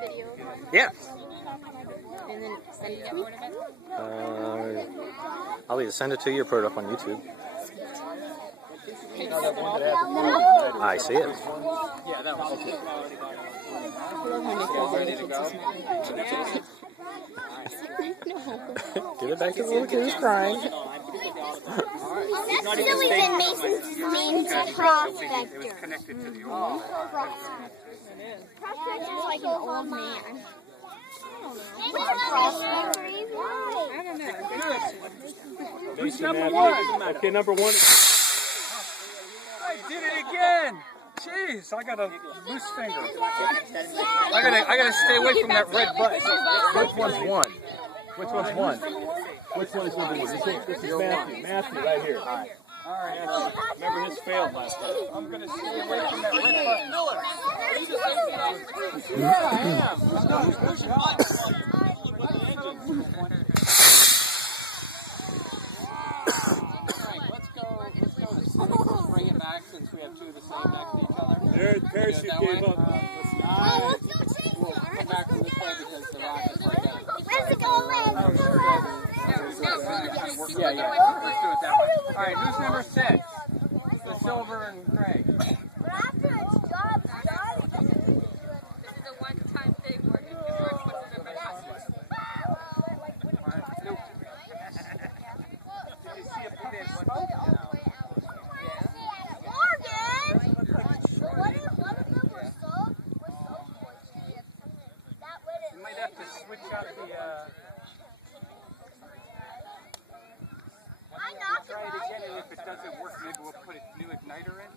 video of mine? Yeah. And then send you that one of it? I'll either send it to you or put it up on YouTube. I see it. Yeah, that was okay. Give it back to the little kid who's crying. That's silly than Mason's main prospector. Prospector's like an old man. Prospector is right. I don't know. Who's number one? Okay, number one. I did it again. Jeez, I got a loose finger. I gotta stay away from that red button. Which one's one? Which one's one? Which one is number one? This is Matthew. Matthew, right here. All right. Remember his failed last time. I'm gonna stay away from that red button. Yeah, I am. Good job. Bring it back since we have two of the same next to each other. There, parachute gave up. Let's go chase We'll come back from this way because the rock is right down. Where's it going? Yeah. Let's do it that way. All right, who's number 6? The silver and gray. But after its job started, This is a one-time thing where it works with the best. Did you see a big smoke? You might have to switch out the, try it again, and if it doesn't work, maybe we'll put a new igniter in.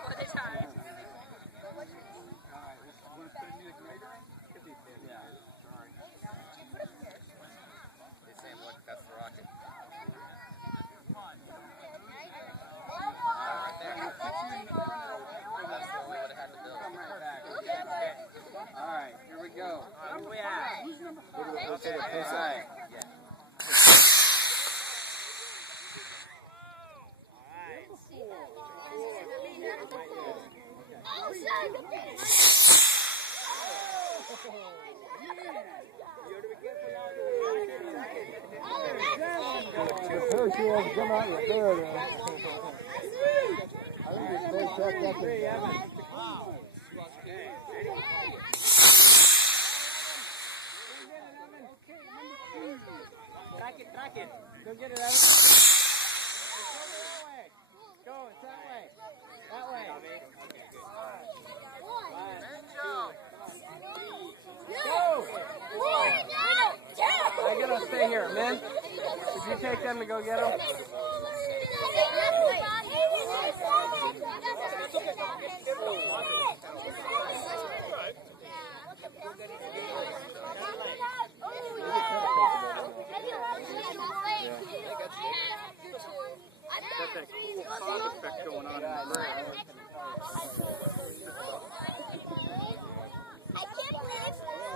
All the time. Alright, want to put a new igniter in? Could be big. Yeah. Alright. They say, look, that's the rocket. Alright, here we go. Where we at? Okay, alright. Come out your bird. I think it's very checked up. Track it. Go get it, Evan. Go, it's that way. That way. Go! I gotta stay here, man. Did you take them to go get them? Got that cool fog effect going on in the room.